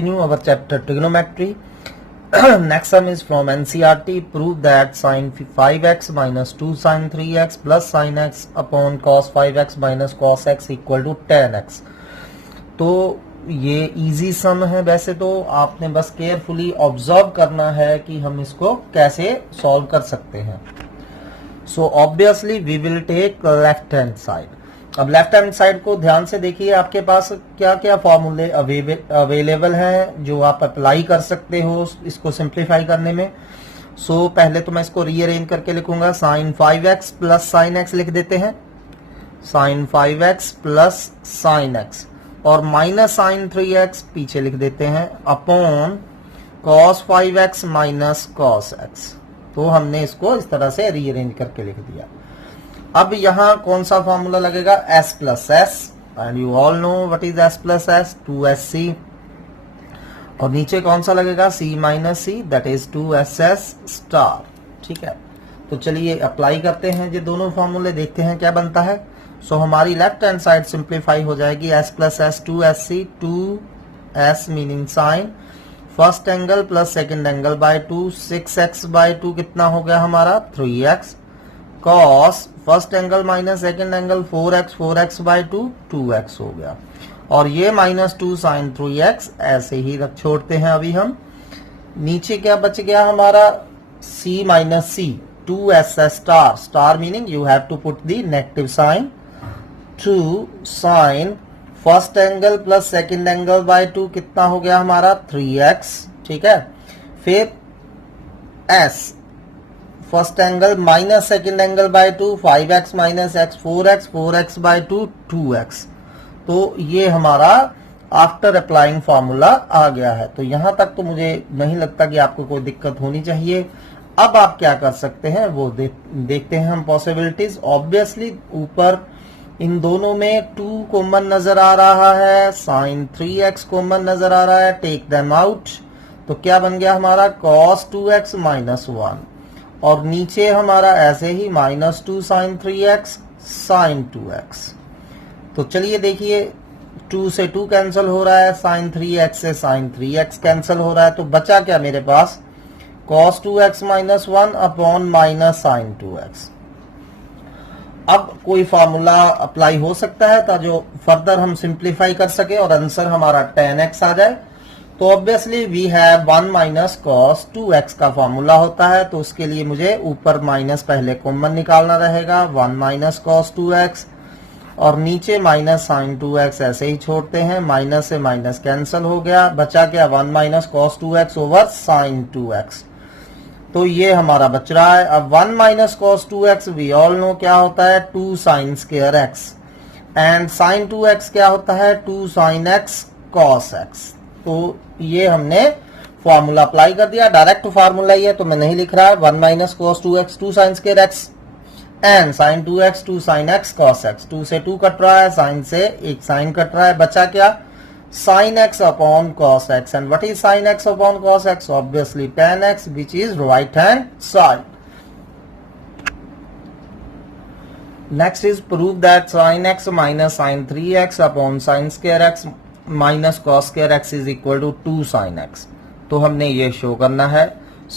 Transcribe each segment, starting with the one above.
continue our chapter trigonometry. Next sum is from NCERT. Prove that sin 5x minus 2 sin 3x plus sin x upon cos 5x minus cos x equal to tan x. तो ये easy सम है. वैसे तो आपने बस carefully observe करना है कि हम इसको कैसे सॉल्व कर सकते हैं. So obviously we will take left hand side. अब लेफ्ट हैंड साइड को ध्यान से देखिए, आपके पास क्या क्या फॉर्मूले अवेलेबल हैं जो आप अप्लाई कर सकते हो इसको सिंप्लीफाई करने में. सो पहले तो मैं इसको रीअरेंज करके लिखूंगा. Sign 5x plus sine x लिख देते हैं. Sine 5x plus sine x और माइनस साइन 3x पीछे लिख देते हैं upon cos 5x minus cos x. तो हमने इसको इस तरह से रीअरेंज करके लिख दिया. अब यहां कौन सा फॉर्मूला लगेगा? s plus S, and you all know what is s plus S, 2sc. और नीचे कौन सा लगेगा? c minus c, that is 2ss star. ठीक है, तो चलिए अप्लाई करते हैं ये दोनों फॉर्मूले, देखते हैं क्या बनता है. सो हमारी लेफ्ट हैंड साइड सिंप्लीफाई हो जाएगी. s plus S 2sc, 2s meaning sine, first angle plus second angle by 2, 6x by 2 कितना हो गया हमारा? 3x. cos first angle minus second angle 4x, 4x by 2, 2x हो गया. और ये माइनस 2 साइन 3x ऐसे ही रख छोड़ते हैं. अभी हम नीचे क्या बच गया हमारा? c minus c, 2s star. Star meaning you have to put the negative sign. 2 sine first angle plus second angle by 2 कितना हो गया हमारा? 3x. ठीक है, फिर s first angle minus second angle by 2, 5x minus x, 4x, 4x by 2, 2x. तो ये हमारा आफ्टर अप्लाइंग फॉर्मूला आ गया है. तो यहां तक तो मुझे नहीं लगता कि आपको कोई दिक्कत होनी चाहिए. अब आप क्या कर सकते हैं वो देखते हैं हम पॉसिबिलिटीज. ऑब्वियसली ऊपर इन दोनों में 2 कॉमन नजर आ रहा है, साइन 3x कॉमन नजर आ रहा है. Take them out. तो क्या बन गया हमारा? cos 2x minus 1. और नीचे हमारा ऐसे ही minus 2 sign 3x sign 2x. तो चलिए देखिए, 2 से 2 कैंसिल हो रहा है, साइन 3x से साइन 3x कैंसिल हो रहा है. तो बचा क्या मेरे पास? cos 2x minus 1 upon minus sine 2x. अब कोई फार्मूला अप्लाई हो सकता है था जो फर्दर हम सिंप्लीफाई कर सके और आंसर हमारा tan x आ जाए. तो obviously we have 1 minus cos 2x का फॉर्मूला होता है. तो उसके लिए मुझे ऊपर माइनस पहले कॉमन निकालना रहेगा, 1 माइनस cos 2x और नीचे माइनस साइन 2x ऐसे ही छोड़ते हैं. माइनस से माइनस कैंसिल हो गया, बचा क्या? 1 minus cos 2x over sign 2x. तो ये हमारा बच रहा है. अब 1 minus cos 2x we all know क्या होता है? 2 sine square x. And sine 2x क्या होता है? 2 साइन x cos x. तो ये हमने फॉर्मूला अप्लाई कर दिया. डायरेक्ट फॉर्मूला ही है तो मैं नहीं लिख रहा है. 1 minus cos 2x 2 sine square x and sine 2x 2 sine x cos x. 2 से 2 कट रहा है, साइन से एक साइन कट रहा है. बचा क्या? sin x upon cos x. and what is sin x upon cos x? obviously tan x, which is right hand side. Next is prove that sin x minus sin 3x upon sin square x minus cos square x is equal to 2 sin x. तो हमने ये show करना है.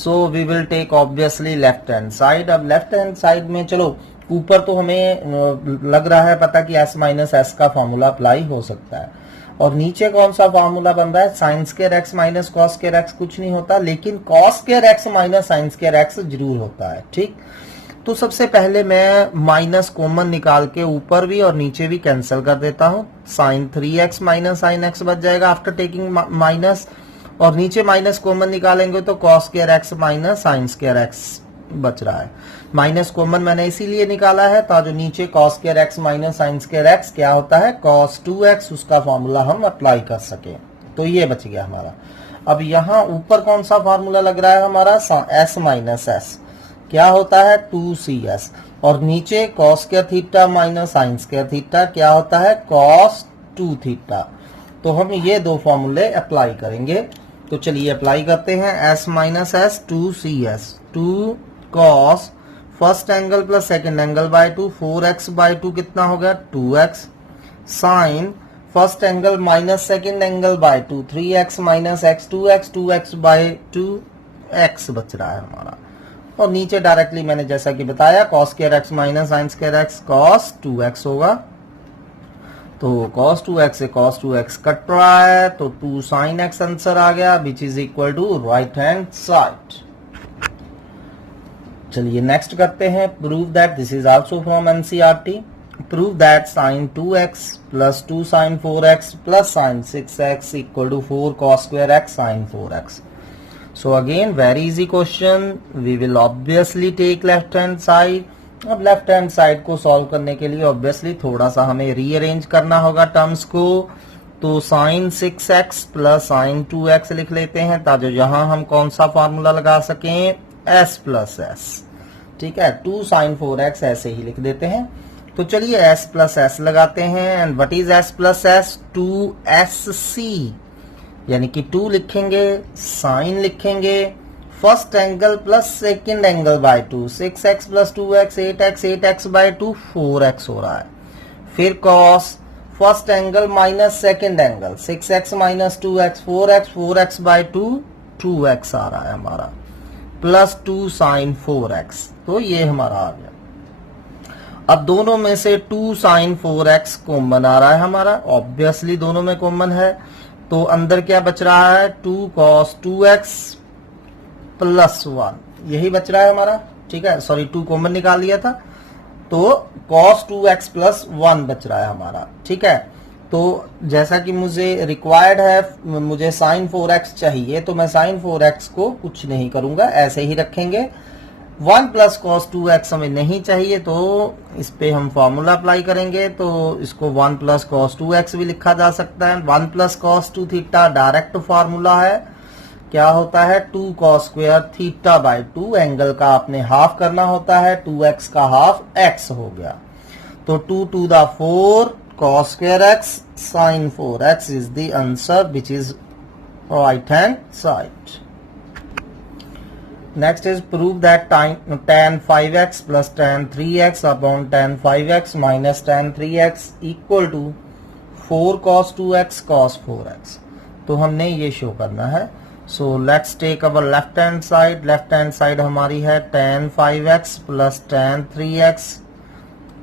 so we will take obviously left hand side. अब left hand side में चलो ऊपर तो हमें लग रहा है पता कि s माइनस s का फॉर्मूला अप्लाई हो सकता है. और नीचे कौन सा फॉर्मूला बन रहा है? Sine square x minus cos square x कुछ नहीं होता, लेकिन cos square x minus sine square x जरूर होता है. ठीक, तो सबसे पहले मैं माइनस कॉमन निकाल के ऊपर भी और नीचे भी कैंसिल कर देता हूं. Sign 3x minus sine x बच जाएगा आफ्टर टेकिंग माइनस, और नीचे माइनस कॉमन निकालेंगे तो cos square x minus sine square x बच रहा है. माइनस कॉमन मैंने इसीलिए निकाला है ताकि नीचे cos square x minus sin square x क्या होता है? cos 2x. उसका फॉर्मूला हम अप्लाई कर सके. तो ये बच गया हमारा. अब यहाँ ऊपर कौन सा फॉर्मूला लग रहा है हमारा? s माइनस s क्या होता है? 2cs. और नीचे cos square theta minus sin square theta क्या होता है? cos 2 theta. तो हम ये दो फॉर्मूले अप्लाई करेंगे. तो चलिए अप्लाई करते हैं. s minus s 2cs, 2 cos first angle plus second angle by 2, 4x by 2 कितना हो गया? 2x. Sine first angle minus second angle by 2, 3x minus x 2x, 2x by 2x बच रहा है हमारा। और नीचे डायरेक्टली मैंने जैसा कि बताया cos square x minus sin square x cos 2x होगा। तो cos 2x से cos 2x कट रहा है, तो 2 sin x आंसर आ गया, which is equal to right hand side. चलिए नेक्स्ट करते हैं। Prove that, this is also from NCERT. Prove that sin 2x plus 2 sin 4x plus sin 6x equal to 4 cos square x sin 4x। So again very easy question, we will obviously take left hand side। अब left hand side को solve करने के लिए obviously थोड़ा सा हमें rearrange करना होगा टर्म्स को। तो sin 6x plus sin 2x लिख लेते हैं ताकि यहां हम कौन सा फॉर्मूला लगा सकें, s प्लस s। ठीक है, 2 sin 4x ऐसे ही लिख देते हैं। तो चलिए s प्लस s लगाते हैं। And what is s plus s, 2sc, यानी कि 2 लिखेंगे, साइन लिखेंगे, first angle plus second angle by 2, 6x plus 2x 8x, 8x by 2 4x हो रहा है। फिर cos first angle minus second angle 6x minus 2x 4x, 4x by 2 2x आ रहा है हमारा, प्लस 2 sin 4x। तो ये हमारा आ गया। अब दोनों में से 2 sin 4x कॉमन आ रहा है हमारा, ऑब्वियसली दोनों में कॉमन है। तो अंदर क्या बच रहा है, 2 cos 2x प्लस 1, यही बच रहा है हमारा। ठीक है, सॉरी 2 कॉमन निकाल लिया था, तो cos 2x प्लस 1 बच रहा है हमारा। ठीक है, तो जैसा कि मुझे रिक्वायर्ड है, मुझे sin 4x चाहिए, तो मैं sin 4x को कुछ नहीं करूंगा, ऐसे ही रखेंगे। 1 प्लस cos 2x हमें नहीं चाहिए, तो इस पे हम फॉर्मूला अप्लाई करेंगे। तो इसको 1 प्लस cos 2x भी लिखा जा सकता है। 1 plus cos 2 theta direct formula है, क्या होता है, 2 cos square theta by 2, angle का आपने हाफ करना होता है, 2x का हाफ x हो गया। तो 2 to the 4 cos square x sin 4x is the answer, which is right hand side. Next is prove that tan 5x plus tan 3x upon tan 5x minus tan 3x equal to 4 cos 2x cos 4x। तो हमने ये show करना है। So let's take our left hand side। left hand side हमारी है tan 5x plus tan 3x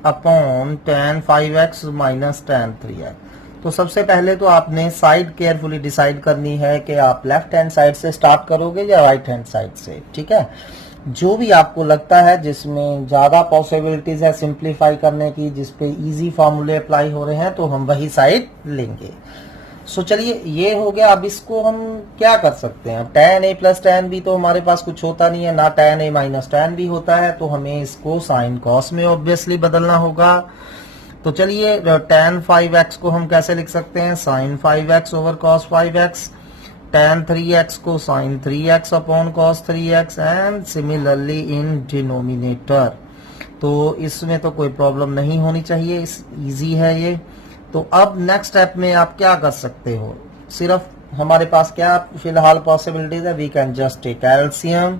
upon tan 5x minus tan 3x। तो सबसे पहले तो आपने साइड केयरफुली डिसाइड करनी है कि आप लेफ्ट हैंड साइड से स्टार्ट करोगे या राइट हैंड साइड से। ठीक है, जो भी आपको लगता है जिसमें ज्यादा पॉसिबिलिटीज है सिंप्लीफाई करने की, जिसपे इजी फॉर्मूले अप्लाई हो रहे हैं, तो हम वही साइड लेंगे। सो चलिए ये हो गया। अब इसको हम क्या कर सकते हैं, tan a plus tan b तो हमारे पास कुछ होता नहीं है, ना tan a minus tan b होता है, तो हमें इसको sin cos में ऑब्वियसली बदलना होगा। तो चलिए tan 5x को हम कैसे लिख सकते हैं, sin 5x over cos 5x, tan 3x को sin 3x upon cos 3x, and similarly in denominator. तो इसमें तो कोई प्रॉब्लम नहीं होनी चाहिए, इजी है ये। तो अब नेक्स्ट स्टेप में आप क्या कर सकते हो, सिर्फ हमारे पास क्या फिलहाल पॉसिबिलिटीज है, we can just take LCM.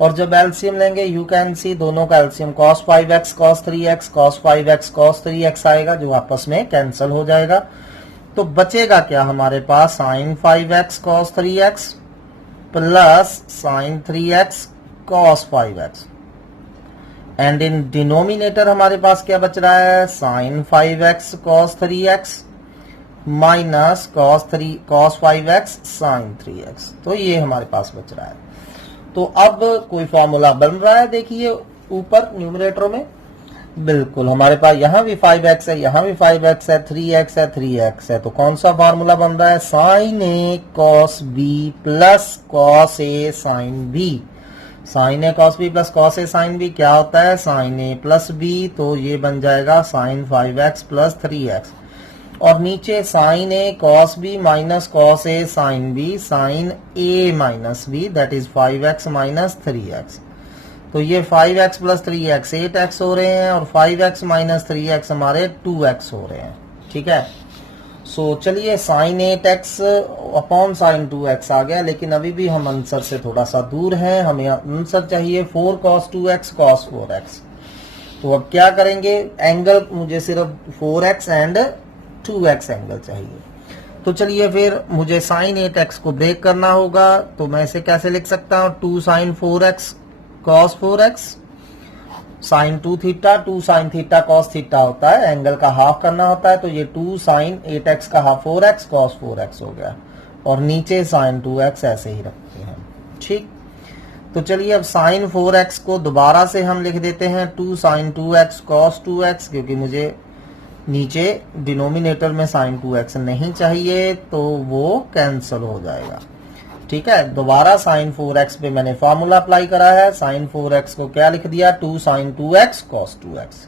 और जब एलसीएम लेंगे यू कैन सी दोनों का LCM cos 5x cos 3x cos 5x cos 3x आएगा, जो आपस में कैंसिल हो जाएगा। तो बचेगा क्या हमारे पास, sin 5x cos 3x plus sin 3x cos 5x, and in denominator हमारे पास क्या बच रहा है, sin 5x cos 3x minus cos 5x sin 3x। तो ये हमारे पास बच रहा है। तो अब कोई फॉर्मूला बन रहा है, देखिए ऊपर न्यूमरेटर में, बिल्कुल हमारे पास यहाँ भी 5x है, यहाँ भी 5x है, 3x है, 3x है। तो कौन सा फॉर्मूला बन रहा है, sin a cos b plus cos a sin b। sin a cos b plus cos a sin b क्या होता है, sin a प्लस b, तो ये बन जाएगा sin 5x प्लस 3x। और नीचे sin a cos b minus cos a sin b sin a minus b, that is 5x minus 3x। तो ये 5x प्लस 3x 8x हो रहे हैं, और 5x माइनस 3x हमारे 2x हो रहे हैं। ठीक है, सो चलिए sin 8x upon sin 2x आ गया, लेकिन अभी भी हम आंसर से थोड़ा सा दूर हैं, हमें आंसर चाहिए 4 cos 2x cos 4x। तो अब क्या करेंगे, एंगल मुझे सिर्फ 4x एंड 2x एंगल चाहिए। तो चलिए फिर मुझे sin 8x को ब्रेक करना होगा, तो मैं इसे कैसे लिख सकता हूं, 2 sin 4x cos 4x, sin 2 theta, 2 sin theta cos theta होता है, एंगल का हाफ करना होता है, तो ये 2 sin 8x का हाफ 4x cos 4x हो गया, और नीचे sin 2x ऐसे ही रखते हैं। ठीक, तो चलिए अब sin 4x को दोबारा से हम लिख देते हैं 2 sin 2x cos 2x, क्योंकि मुझे नीचे डिनोमिनेटर में sin 2x नहीं चाहिए, तो वो कैंसिल हो जाएगा। ठीक है, दोबारा sin 4x पे मैंने फॉर्मूला अप्लाई करा है, sin 4x को क्या लिख दिया, 2 sin 2x cos 2x।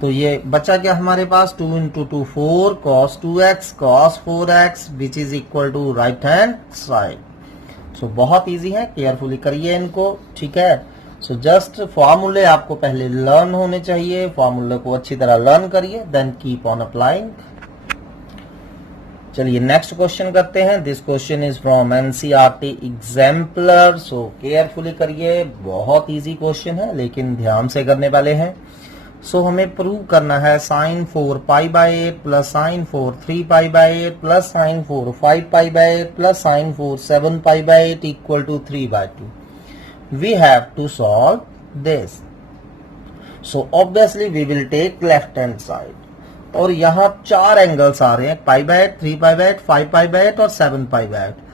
तो ये बचा क्या हमारे पास, 2 into 2 4 cos 2x cos 4x which is equal to right hand side. So बहुत इजी है, केयरफुली करिए इनको। ठीक है, सो जस्ट फॉर्मूले आपको पहले लर्न होने चाहिए, फॉर्मूले को अच्छी तरह लर्न करिए, देन कीप ऑन अप्लाइंग। चलिए नेक्स्ट क्वेश्चन करते हैं। This question is from NCERT exemplar, so carefully करिए, बहुत इजी क्वेश्चन है लेकिन ध्यान से करने वाले हैं। सो हमें प्रूव करना है sin 4 pi by 8 plus sin 4 3 pi by 8 plus sin 4 5 pi by 8 plus sin 4 7 pi by 8 equal to 3/2। We have to solve this. So obviously we will take left hand side. और यहाँ 4 angles आ रहे हैं, पाई by 8, 3 pi by 8, 5 pi by 8 और 7 pi by 8।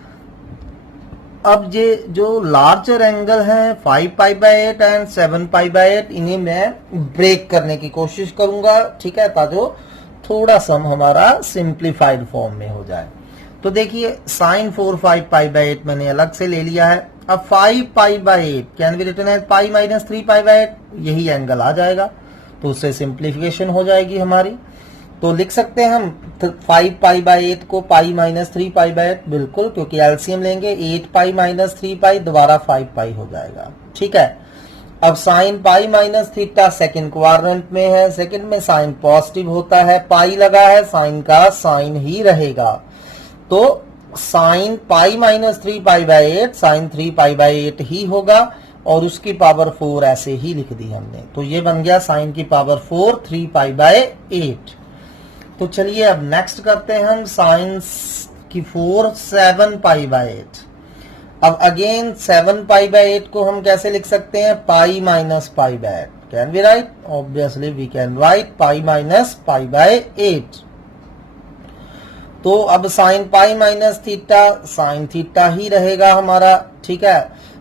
अब ये जो larger angle है 5 pi by 8 and 7 pi by 8, इन्हें मैं ब्रेक करने की कोशिश करूंगा। ठीक है, ताकि थोड़ा सम हमारा सिंप्लीफाइड फॉर्म में हो जाए। तो देखिए sin 4 5 पाई बाई 8 मैंने अलग से ले लिया है। अब 5 pi by 8 can be written as pi minus 3 pi by 8, यही एंगल आ जाएगा, तो उससे सिंप्लीफिकेशन हो जाएगी हमारी। तो लिख सकते हैं हम 5 पाई बाई 8 को पाई माइनस 3 पाई बाई 8, बिल्कुल, क्योंकि एलसीएम लेंगे 8 पाई माइनस 3 पाई, दोबारा 5 पाई हो जाएगा। ठीक है, अब sine pi minus theta second quadrant में है, सेकंड में साइन पॉजिटिव होता है, पाई लगा है, साइन का साइन ही रहेगा, तो sine pi minus 3 pi by 8 sine 3 pi by 8 ही होगा, और उसकी पावर 4 ऐसे ही लिख दी हमने। तो ये बन गया साइन की पावर 4 3 पाई बाई 8। तो चलिए अब नेक्स्ट करते हैं हम साइन की 4 7 पाई बाई 8। अब अगेन 7 पाई बाई 8 को हम कैसे लिख सकते हैं, pi minus pi by 8। Can we write, obviously we can write pi minus pi by 8। तो अब sine pi minus theta sine theta ही रहेगा हमारा। ठीक है,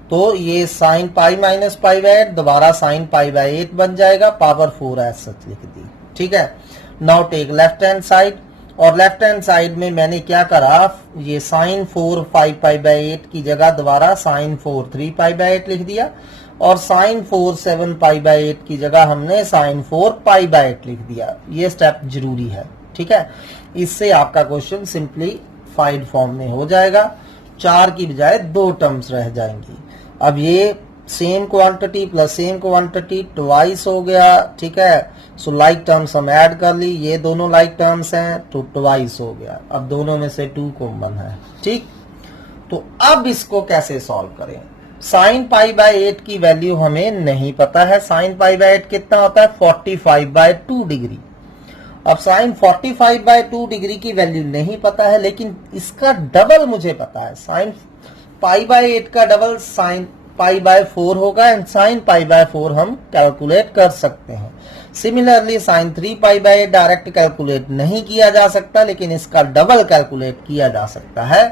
तो ये sine pi minus pi by 8 दोबारा साइन पाई बाई 8 बन जाएगा, पावर 4 एज सच लिख दी। ठीक है, now take left hand side, और लेफ्ट हैंड साइड में मैंने क्या करा, ये साइन 4 5 पाई बाई 8 की जगह दोबारा साइन 4 3 पाई बाई 8 लिख दिया, और साइन 4 7 पाई बाई 8 की जगह हमने साइन 4 पाई बाई 8 लिख दिया। ये स्टेप जरूरी है। ठीक है, इससे आपका क्वेश्चन सिंप्लीफाइड फॉर्म में हो जाएगा, 4 की बजाय 2 टर्म्स रह जाएंगी। अब ये same quantity plus same quantity twice हो गया। ठीक है, सो लाइक टर्म्स हम ऐड कर ली, ये दोनों लाइक टर्म्स हैं, तो ट्वाइस हो गया। अब दोनों में से 2 कॉमन है। ठीक, तो अब इसको कैसे सॉल्व करें। साइन पाई बाई 8 की वैल्यू हमें नहीं पता है, साइन पाई बाई 8 कितना होता है, 45 बाई 2 डिग्री। अब साइन 45 बाई 2 डिग्री की वैल्यू नहीं पता है, लेकिन इसका डबल मुझे पता है। साइन पाई बाई 8 का डबल साइन पाई बाय 4 होगा, एंड साइन पाई बाय 4 हम कैलकुलेट कर सकते हैं। Similarly sign 3 pi by direct calculate नहीं किया जा सकता, लेकिन इसका डबल कैलकुलेट किया जा सकता है।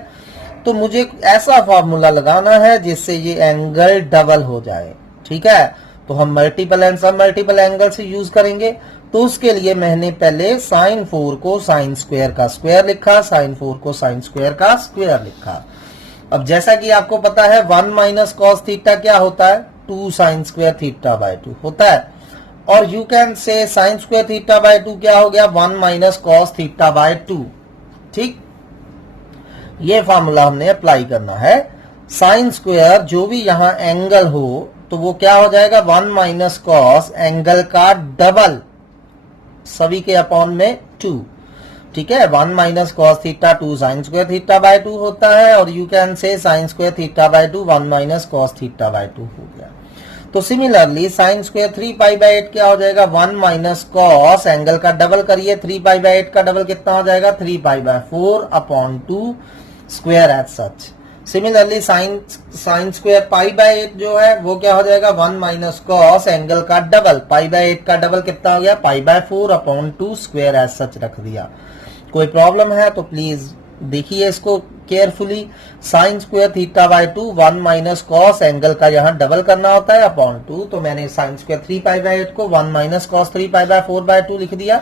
तो मुझे ऐसा फॉर्मूला लगाना है जिससे ये एंगल डबल हो जाए। ठीक है, तो हम मल्टीपल एंड सब मल्टीपल एंगल से यूज करेंगे। तो उसके लिए मैंने पहले साइन 4 को साइन स्क्वायर का स्क्वायर लिखा, साइन 4 को साइन स्क्वायर का स्क्वायर लिखा। अब जैसा कि आपको पता है 1 माइनस कॉस थीटा क्या होता है, 2 साइन स्क्वायर थीटा बाय 2 होता है, और you can say sine square theta by 2 क्या हो गया, 1 माइनस कॉस थीटा बाय 2। ठीक, ये फॉर्मूला हमने अप्लाई करना है। साइन स्क्वायर जो भी यहां एंगल हो तो वो क्या हो जाएगा, 1 माइनस कॉस एंगल का डबल सभी के अपॉन में 2। ठीक है, 1 minus cos theta 2 sine square theta by 2 होता है, और you can say sine square theta by 2 1 minus cos theta by 2 हो गया। तो सिमिलरली साइन स्क्वायर 3 पाई/8 क्या हो जाएगा 1 माइनस कॉस, एंगल का डबल करिए 3 पाई/8 का डबल कितना हो जाएगा 3 पाई/4 upon 2 square as such. Similarly sine square पाई/8 जो है वो क्या हो जाएगा 1 माइनस कॉस, एंगल का डबल पाई/8 का डबल कितना हो गया पाई/4 अपॉन 2 स्क्वायर एज सच रख दिया। कोई प्रॉब्लम है तो प्लीज देखिए इसको carefully. Sine square θ/2 1 minus cos, angle का यहाँ डबल करना होता है अपॉन 2, तो मैंने साइन स्क्वायर 3 पाई/8 को 1 माइनस कॉस 3 पाई/4/2 लिख दिया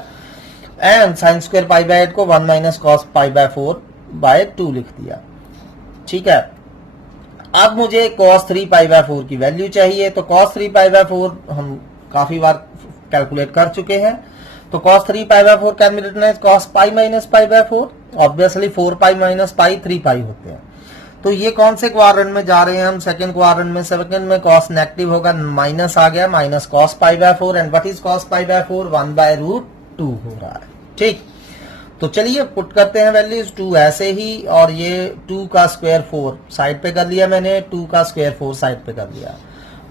एंड साइन स्क्वायर पाई/8 को 1 माइनस कॉस पाई/4/2 लिख दिया। ठीक है, अब मुझे cos 3 पाई/4 की वैल्यू चाहिए, तो cos 3 पाई/4 हम काफी बार कैलकुलेट कर चुके हैं। तो cos 3 पाई/4 can be written as cos pi minus पाई/4, obviously 4 pi minus pi 3 pi होते हैं। तो ये कौन से क्वाड्रेंट में जा रहे हैं हम, सेकंड क्वाड्रेंट में। सेकंड में cos नेगेटिव होगा, माइनस आ गया, माइनस cos पाई/4 एंड व्हाट इज cos पाई/4 1/√2 हो रहा है। ठीक, तो चलिए पुट करते हैं वैल्यूज। 2 ऐसे ही, और ये 2 का स्क्वायर 4 साइड पे कर लिया मैंने, 2 का स्क्वायर 4 साइड पे कर लिया।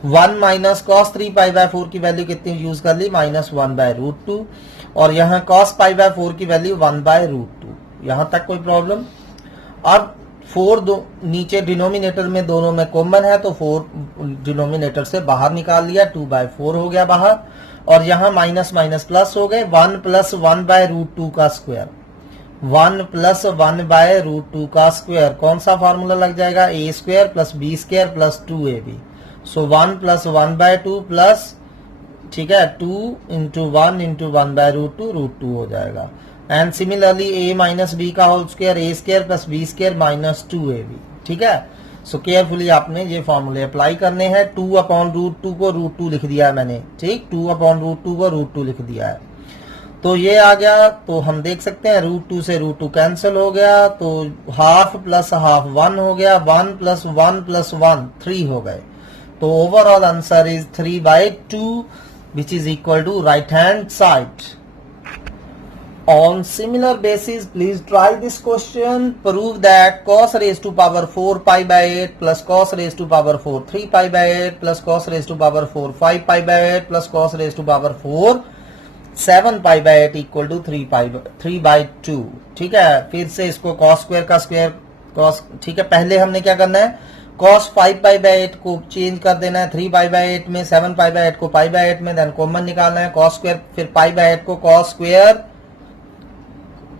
1 माइनस cos 3 पाई/4 की वैल्यू कितनी यूज कर ली -1/√2, और यहाँ cos पाई/4 की वैल्यू 1/√2। यहां तक कोई प्रॉब्लम। अब 4 नीचे डिनोमिनेटर में दोनों में कॉमन है, तो 4 डिनोमिनेटर से बाहर निकाल लिया, 2/4 हो गया बाहर, और यहाँ माइनस माइनस प्लस हो गए, 1 प्लस 1/√2 का स्क्वायर, 1 प्लस 1/√2 का स्क्वायर। कौन सा फॉर्मूला लग जाएगा, a square plus b square plus 2ab। So 1 plus 1/2 plus, ठीक है, 2 इंटू 1 इंटू 1/√2 √2 हो जाएगा। And similarly a minus B का whole square, a square plus b square minus 2ab। ठीक है, सो केयरफुली आपने ये फॉर्मूले अप्लाई करने हैं। 2/√2 को √2 लिख दिया है मैंने। ठीक, 2/√2 को √2 लिख दिया है, तो ये आ गया। तो हम देख सकते हैं √2 से √2 कैंसिल हो गया, तो हाफ प्लस हाफ 1 हो गया, 1 प्लस 1 प्लस 1 3 हो गए। तो overall answer is 3/2 which is equal to right hand side. On similar basis, please try this question. Prove that cos raised to power 4 pi/8 plus cos raised to power 4 3 pi/8 plus cos raised to power 4 5 pi/8 plus cos raised to power 4 7 pi/8 equal to 3/2। ठीक है, फिर से इसको cos square का square cos, ठीक है, पहले हमने क्या करना है, cos 5 pi/8 को चेंज कर देना है 3 pi/8 में, 7 pi/8 को pi/8 में, देन कॉमन निकालना है cos स्क्वायर, फिर pi/8 को cos स्क्वायर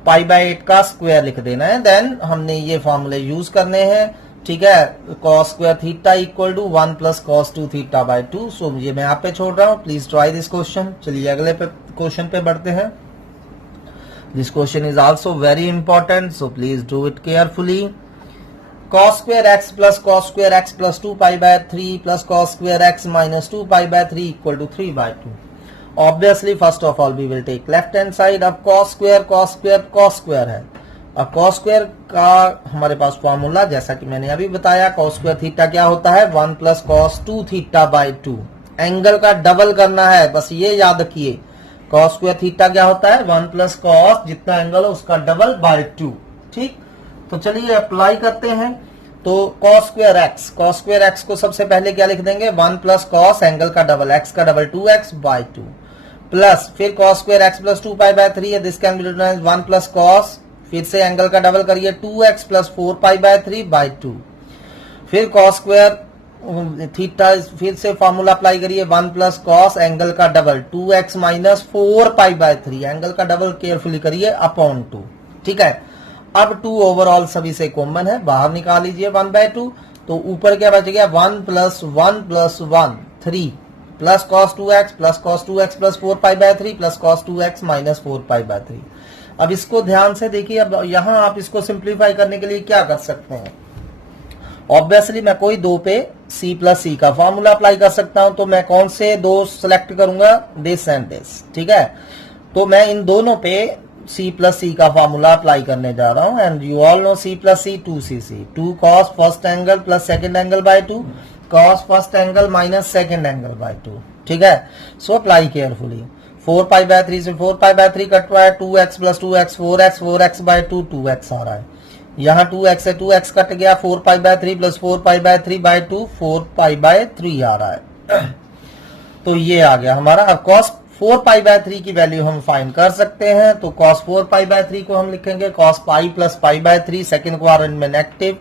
pi/8 का स्क्वायर लिख देना है। देन हमने ये फॉर्मूले यूज करने हैं। ठीक है, cos square theta equal to 1 plus cos 2 θ/2। So ये मैं आप पे छोड़ रहा हूँ, प्लीज ट्राई दिस क्वेश्चन। चलिए अगले क्वेश्चन पे बढ़ते हैं। This question is also very important, so please do it carefully. cos square x plus cos square x plus 2 pi/3 plus cos square x minus 2 pi/3 equal to 3/2। Obviously first of all we will take left hand side। अब cos square है। अब cos square का हमारे पास formula, जैसा कि मैंने अभी बताया, cos square थीटा क्या होता है 1 plus cos 2 θ/2। एंगल का डबल करना है, बस ये याद रखिए। cos square थीटा क्या होता है 1 plus cos, जितना एंगल हो उसका डबल बाय 2। ठीक, तो चलिए अप्लाई करते हैं। तो cos स्क्वायर x को सबसे पहले क्या लिख देंगे 1 प्लस cos, एंगल का डबल x का डबल 2x बाय 2, प्लस फिर cos square x plus 2 pi/3 है, this can be written as 1 plus cos, फिर से एंगल का डबल करिए 2x प्लस 4 pi/3 बाय 2, फिर cos स्क्वायर थीटा, फिर से फॉर्मूला अप्लाई करिए 1 प्लस cos, एंगल का double 2x minus 4 pi/3, angle का डबल केयरफुली करिए अपॉन 2। ठीक है, अब 2 ओवरऑल सभी से कॉमन है, बाहर निकाल लीजिए 1/2, तो ऊपर क्या बच गया 1 plus 1 plus 1 3 plus cos 2x plus cos 2x plus 4 pi/3 plus cos 2x minus 4 pi/3। अब इसको ध्यान से देखिए। अब यहां आप इसको सिंप्लीफाई करने के लिए क्या कर सकते हैं, ऑब्वियसली मैं कोई दो पे c प्लस c का फॉर्मूला अप्लाई कर सकता हूं। तो मैं कौन से दो सिलेक्ट करूंगा, दिस एंड दिस। ठीक है, तो मैं इन दोनों पे c प्लस c का फॉर्मूला अप्लाई करने जा रहा हूं। And you all know c plus c 2cc, 2 cos first angle plus second angle by 2, cos first angle minus second angle by 2। ठीक है, सो अप्लाई केयरफुली। 4 pi/3 से 4 pi/3 cut रहा है, 2x plus 2x 4x, 4x by 2 2x आ रहा है। यहाँ 2x से 2x कट गया, 4 pi/3 plus 4 pi/3 bye 2 4 pi/3 आ रहा है। तो ये आ गया हमारा। अब cos 4π/3 की वैल्यू हम फाइंड कर सकते हैं, तो cos 4π/3 को हम लिखेंगे cos pi plus π/3, second quadrant में negative,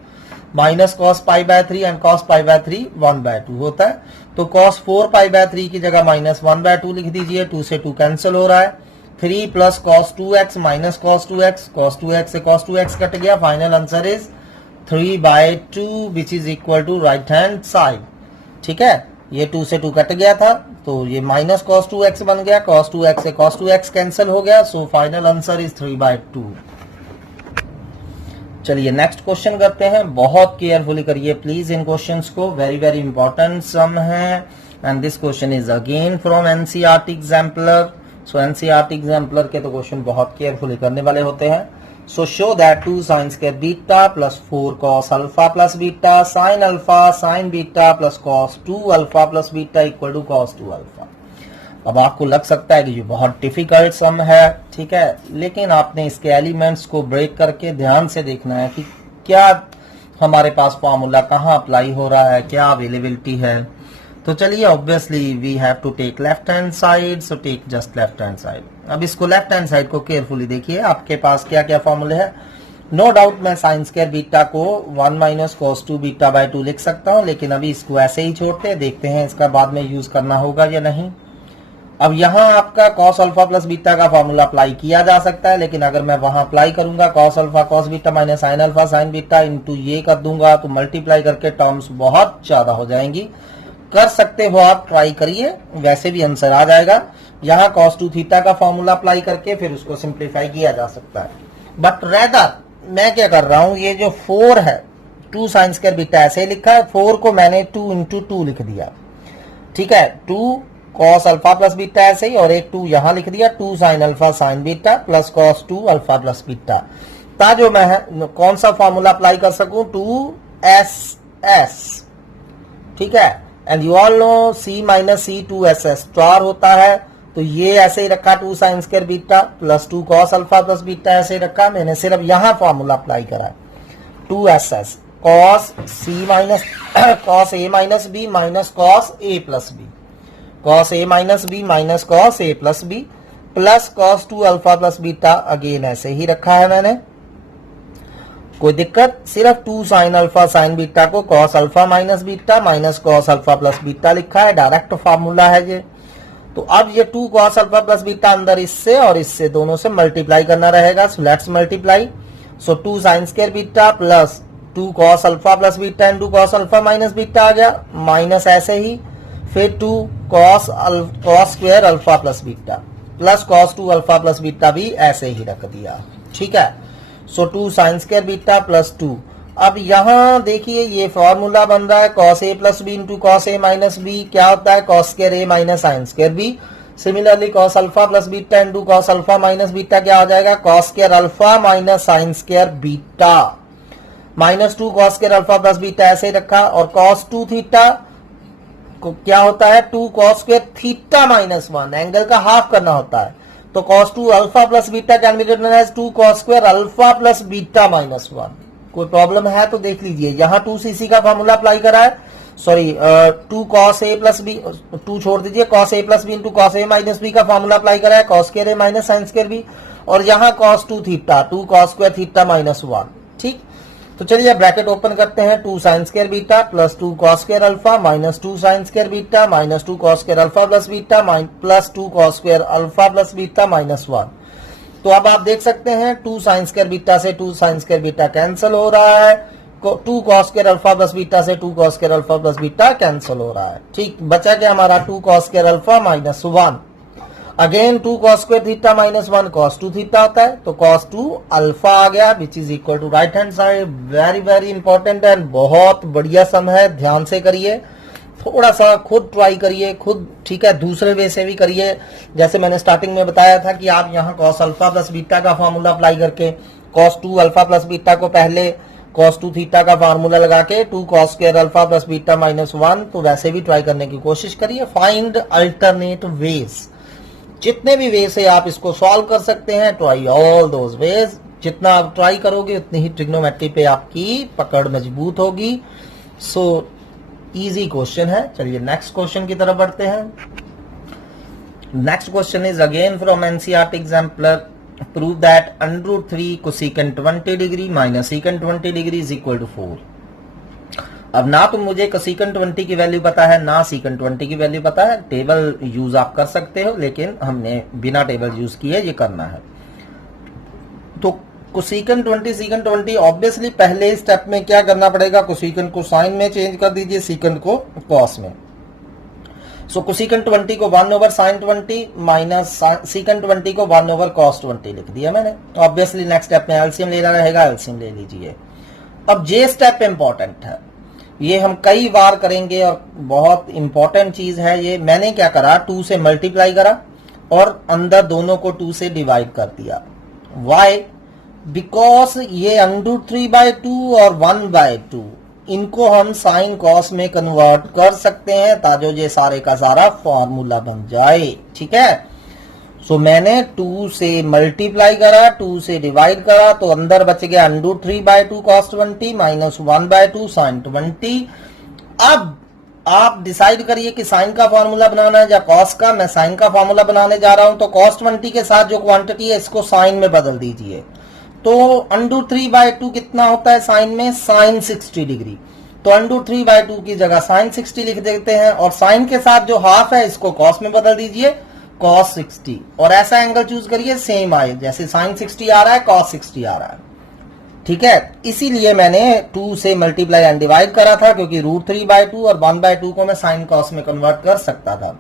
minus cos π/3 and cos π/3 1/2 होता है। तो cos 4π/3 की जगह माइनस 1/2 लिख दीजिए, 2 से 2 कैंसिल हो रहा है, 3 plus cos 2x minus cos 2x, cos 2x से cos 2x कट गया, final answer is 3/2 which is equal to right hand side. ठीक है, ये 2 से 2 कट गया था, तो ये माइनस cos 2x बन गया, cos 2x से cos 2x कैंसिल हो गया, सो फाइनल आंसर इज 3/2। चलिए नेक्स्ट क्वेश्चन करते हैं, बहुत केयरफुली करिए प्लीज इन क्वेश्चंस को, वेरी वेरी इंपॉर्टेंट सम है, and this question is again from NCERT exemplar. So NCERT exemplar के तो क्वेश्चन बहुत केयरफुली करने वाले होते हैं। So show that 2 sin square beta plus 4 cos alpha plus beta sin alpha sin beta plus cos 2 alpha plus beta equal to cos 2 alpha। अब आपको लग सकता है कि ये बहुत डिफिकल्ट सम है, ठीक है, लेकिन आपने इसके एलिमेंट्स को ब्रेक करके ध्यान से देखना है कि क्या हमारे पास फॉर्मूला कहाँ अप्लाई हो रहा है, क्या अवेलेबिलिटी है। तो चलिए obviously we have to take left hand side, so take just left hand side. अब इसको लेफ्ट हैंड साइड को केयरफुली देखिए, आपके पास क्या क्या फॉर्मूले हैं। नो डाउट मैं साइन स्क्वायर बीटा को 1 माइनस cos 2 बीटा बाय 2 लिख सकता हूं, लेकिन अभी इसको ऐसे ही छोड़ते हैं, देखते हैं इसका बाद में यूज करना होगा या नहीं। अब यहाँ आपका cos अल्फा प्लस बीटा का फॉर्मूला अप्लाई किया जा सकता है, लेकिन अगर मैं वहां अप्लाई करूंगा cos alpha cos beta minus sine alpha sign beta into ये कर दूंगा, तो मल्टीप्लाई करके टर्म्स बहुत ज्यादा हो जाएंगी। कर सकते हो आप, ट्राई करिए, वैसे भी आंसर आ जाएगा। यहाँ cos 2 थीटा का फॉर्मूला अप्लाई करके फिर उसको सिंप्लीफाई किया जा सकता है। बट रेदर मैं क्या कर रहा हूं, ये जो 4 है 2 साइन स्क्वायर बीटा ऐसे ही लिखा है, 4 को मैंने 2 इंटू 2 लिख दिया, ठीक है, 2 cos अल्फा प्लस बीटा ऐसे ही, और एक 2 यहां लिख दिया, 2 sine alpha sign beta plus cos 2 alpha plus beta. ताजो मैं कौन सा फॉर्मूला अप्लाई कर सकूं, 2ss, ठीक है, and you all know c minus c 2ss star होता है, तो ये ऐसे ही रखा 2 sine square beta plus 2 cos alpha plus beta ऐसे ही रखा, मैंने सिर्फ यहां फॉर्मूला अप्लाई करा है 2ss cos c minus cos a minus b minus cos a plus b, cos a minus b minus cos a plus b plus cos 2 alpha plus beta, again ऐसे ही रखा है मैंने, कोई दिक्कत, सिर्फ 2 साइन अल्फा साइन बीटा को cos alpha minus beta minus cos alpha plus beta लिखा है, डायरेक्ट फार्मूला है ये। तो अब ये 2 cos अल्फा प्लस बीटा अंदर इससे और इससे दोनों से मल्टीप्लाई करना रहेगा, so let's multiply. So 2 sine square beta plus 2 cos alpha plus beta into cos alpha minus beta आ गया, माइनस ऐसे ही, फिर 2 cos square alpha plus beta plus cos 2 alpha plus beta भी ऐसे ही रख दिया, ठीक है। So 2 sine square beta plus 2। अब यहां देखिए ये फॉर्मूला बन रहा है cos a plus b into cos a minus b, क्या होता है cos square a minus sine square b. Similarly cos alpha plus beta into cos alpha minus beta क्या हो जाएगा, cos square alpha minus sine square beta, minus 2 cos square alpha plus beta ऐसे रखा, और cos 2 theta को क्या होता है 2 cos स्क्वायर थीटा माइनस 1, एंगल का हाफ करना होता है, तो cos 2 alpha plus beta can be written as 2 cos square alpha plus beta minus 1। कोई प्रॉब्लम है तो देख लीजिए, यहाँ 2cc का फॉर्मूला अप्लाई करा है, sorry 2 cos a plus b, 2 छोड़ दीजिए, cos a plus b into cos a minus B का फॉर्मूला अप्लाई करा है, cos square a minus sine square b, और यहाँ cos 2 theta 2 cos square theta minus 1, ठीक। तो चलिए ब्रैकेट ओपन करते हैं, 2 sine square beta plus 2 cos square alpha minus 2 sine square beta minus 2 cos square alpha plus beta plus 2 cos square alpha plus beta minus 1। तो अब आप देख सकते हैं 2 साइन स्क्वायर बीटा से 2 साइन स्क्वायर बीटा कैंसिल हो रहा है, 2 cos square alpha plus beta से 2 cos square alpha plus beta cancel हो रहा है, ठीक। बचा क्या हमारा 2 cos square alpha minus 1, again 2 cos square theta minus 1 cos 2 theta होता है, तो cos 2 अल्फा आ गया which is equal to right hand side. Very very important and बहुत बढ़िया सम है, ध्यान से करिए, थोड़ा सा खुद ट्राई करिए खुद, ठीक है, दूसरे वे से भी करिए। जैसे मैंने स्टार्टिंग में बताया था कि आप यहाँ cos अल्फा प्लस बीटा का फॉर्मूला अप्लाई करके cos 2 अल्फा प्लस बीटा को पहले cos 2 थीटा का फार्मूला लगा के 2 cos square alpha plus beta minus 1, तो वैसे भी ट्राई करने की कोशिश करिए। फाइंड अल्टरनेट वेज, जितने भी वे से आप इसको सॉल्व कर सकते हैं, ट्राई ऑल दोज वेज। जितना आप ट्राई करोगे उतनी ही ट्रिग्नोमेट्री पे आपकी पकड़ मजबूत होगी। सो इजी क्वेश्चन है, चलिए नेक्स्ट क्वेश्चन की तरफ बढ़ते हैं। Next question is again from NCERT exemplar. Prove that under root 3 cosecant 20 degree minus secant 20 degree is equal to 4. अब ना तो मुझे cosecant 20 की वैल्यू पता है ना secant 20 की वैल्यू पता है. टेबल यूज आप कर सकते हो, लेकिन हमने बिना टेबल यूज किए ये करना है. तो cosecant 20 secant 20 ऑब्वियसली पहले स्टेप में क्या करना पड़ेगा, cosecant को साइन में चेंज कर दीजिए, secant को cos में. सो cosecant 20 को 1 ओवर sin 20 माइनस secant 20 को 1 ओवर cos 20 लिख दिया मैंने. ऑब्वियसली नेक्स्ट स्टेप में एलसीएम लेना रहेगा, एलसीएम ले लीजिए. अब जे स्टेप इंपॉर्टेंट है, ये हम कई बार करेंगे और बहुत इंपॉर्टेंट चीज है ये. मैंने क्या करा, 2 से मल्टीप्लाई करा और अंदर दोनों को 2 से डिवाइड कर दिया. वाई? बिकॉज ये √3/2 और 1/2 इनको हम साइन कॉस में कन्वर्ट कर सकते हैं ताकि ये सारे का सारा फॉर्मूला बन जाए. ठीक है. सो मैंने 2 से मल्टीप्लाई करा, 2 से डिवाइड करा, तो अंदर बच गया √3/2 cos 20 माइनस 1/2 sin 20. अब आप डिसाइड करिए कि साइन का फॉर्मूला बनाना है या कॉस का. मैं साइन का फॉर्मूला बनाने जा रहा हूं, तो cos 20 के साथ जो क्वांटिटी है इसको साइन में बदल दीजिए. तो √3/2 कितना होता है साइन में, sin 60 डिग्री. तो √3/2 की जगह sin 60 लिख देते हैं और साइन के साथ जो हाफ है इसको cos में बदल दीजिए, cos 60. और ऐसा एंगल चूज करिए सेम आए, जैसे sin 60 आ रहा है cos 60 आ रहा है. ठीक है. इसीलिए मैंने 2 से मल्टीप्लाई एंड डिवाइड करा था, क्योंकि √3/2 और 1/2 को मैं साइन cos में कन्वर्ट कर सकता था.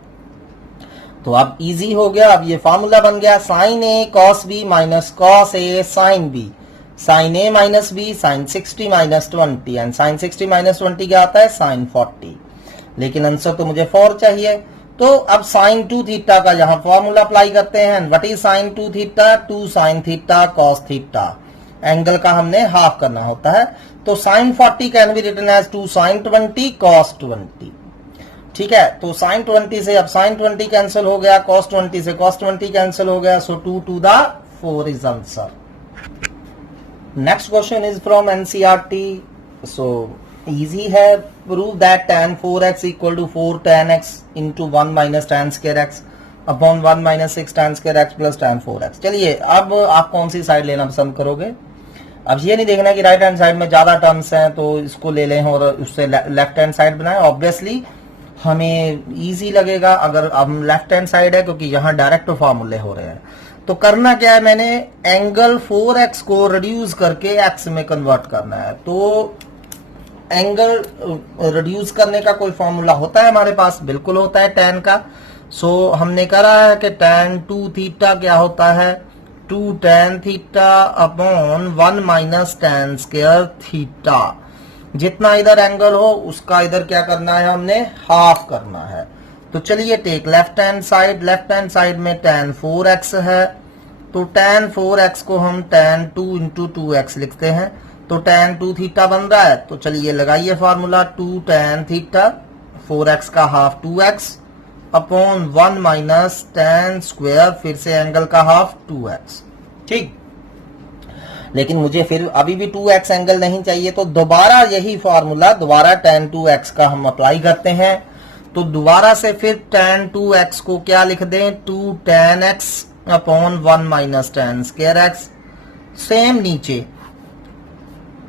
तो अब इजी हो गया. अब ये फॉर्मूला बन गया sin A cos B minus cos A sin B, sin A minus B sin 60 minus 20 and sin 60 minus 20 क्या आता है, sin 40. लेकिन आंसर तो मुझे 4 चाहिए. तो अब sin 2 थीटा का यहाँ फॉर्मूला अप्लाई करते हैं. What is sin 2 theta, 2 sin theta cos theta. Angle का हमने हाफ करना होता है. तो sin 40 can be written as 2 sin 20 cos 20. ठीक है. तो sin 20 से अब sin 20 कैंसिल हो गया, cos 20 से cos 20 कैंसिल हो गया. So 2 to the 4 is answer. Next question is from NCERT. So easy है. Prove that tan 4x equal to 4 tan x into 1 minus tan square x upon 1 minus 6 tan square x plus tan 4x. चलिए अब आप कौन सी side लेना पसंद करोगे. अब ये नहीं देखना कि राइट हैंड साइड में ज्यादा टर्म्स हैं तो इसको ले लें और उससे लेफ्ट हैंड साइड बनाएं. ऑब्वियसली हमें इजी लगेगा अगर हम लेफ्ट हैंड साइड है, क्योंकि यहाँ डायरेक्ट फॉर्मूले हो रहे हैं. तो करना क्या है, मैंने एंगल 4x को रिड्यूस करके x में कन्वर्ट करना है. तो एंगल रिड्यूस करने का कोई फॉर्मूला होता है हमारे पास, बिल्कुल होता है tan का. सो हमने करा है कि tan 2 थीटा क्या होता है, 2 tan theta upon 1 minus tan square theta. जितना इधर एंगल हो उसका इधर क्या करना है, हमने हाफ करना है. तो चलिए take left hand side. Left hand side में tan 4x है, तो tan 4x को हम tan 2 इंटू 2x लिखते हैं. तो tan 2 थीटा बन रहा है. तो चलिए लगाइए फॉर्मूला, 2 tan थीटा 4x का half 2x upon 1 minus tan square, फिर से एंगल का हाफ 2x. ठीक. लेकिन मुझे फिर अभी भी 2x एंगल नहीं चाहिए, तो दोबारा यही फॉर्मूला दोबारा tan 2x का हम अप्लाई करते हैं. तो दोबारा से फिर tan 2x को क्या लिख दें, 2 tan x upon 1 minus tan square x. Same नीचे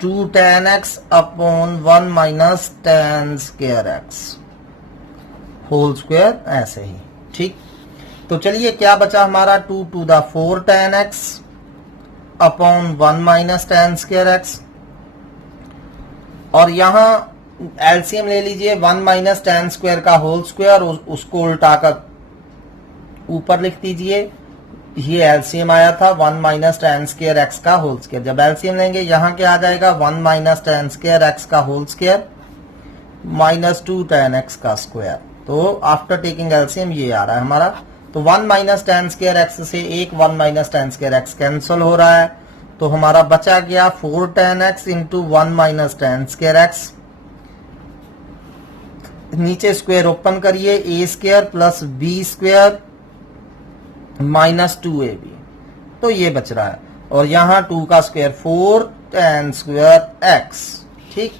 2 tan x upon 1 minus tan square x whole square, ऐसे ही. ठीक. तो चलिए क्या बचा हमारा, 2 to the 4 tan x upon 1 minus tan square x. और यहां एलसीएम ले लीजिए, 1 माइनस tan स्क्वायर का होल स्क्वायर, उसको उल्टा कर ऊपर लिख दीजिए. ये एलसीएम आया था 1 माइनस tan स्क्वायर x का होल स्क्वायर. जब एलसीएम लेंगे यहां क्या आ जाएगा, 1 माइनस tan स्क्वायर x का whole square minus 2 tan x का स्क्वायर. तो आफ्टर टेकिंग एलसीएम ये आ रहा है हमारा. तो 1 माइनस tan स्क्वायर x से एक 1 minus tan square x cancel हो रहा है. तो हमारा बचा गया 4 tan x into 1 minus tan square x. नीचे स्क्वायर ओपन करिए, a square plus b square minus 2ab. तो ये बच रहा है. और यहां 2 का स्क्वायर 4 tan स्क्वायर x. ठीक.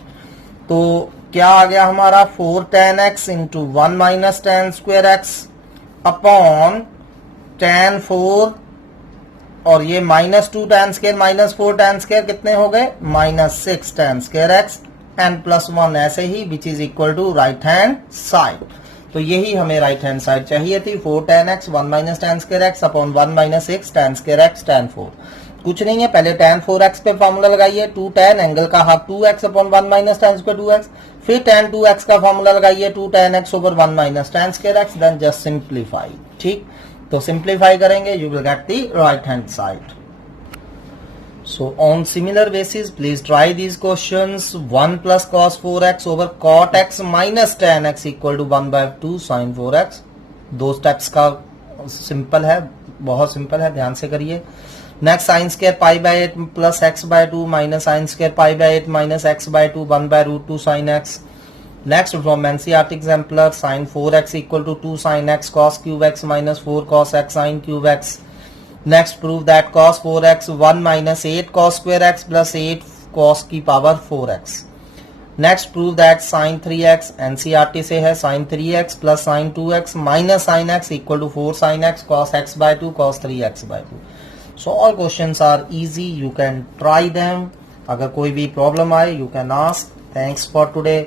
तो क्या आ गया हमारा, 4 tan x into 1 minus tan square x upon tan 4 और ये -2 tan स्क्वायर -4 tan स्क्वायर कितने हो गए -6 tan स्क्वायर x एंड +1 ऐसे ही which is equal to right hand side. तो यही हमें राइट हैंड साइड चाहिए थी 4 tan x 1 - tan square x upon 1 - 6 tan square x tan 4। कुछ नहीं है, पहले tan 4x पे फॉर्मूला लगाइए 2 tan एंगल का half 2x upon 1 - tan square 2x, फिर tan 2x का फॉर्मूला लगाइए 2 tan x over 1 - tan square x, then just simplify. ठीक, तो सिंप्लीफाई करेंगे you will get the right hand side. So on similar basis, please try these questions. 1 plus cos 4x over cot x minus tan x equal to 1/2 sin 4x। दो steps का simple है, बहुत simple है, ध्यान से करिए। Next sine square pi by 8 plus x by 2 minus sine square pi by 8 minus x by 2 1/√2 sin x। Next from NCERT exemplar sin 4x equal to 2 sin x cos cube x minus 4 cos x sin cube x। Next prove that cos 4x 1 minus 8 cos square x plus 8 cos की power 4x। Next prove that sin 3x NCERT से है sin 3x plus sin 2x minus sin x equal to 4 sin x cos x by 2 cos 3x by 2। So all questions are easy, you can try them। अगर कोई भी problem आए you can ask। Thanks for today।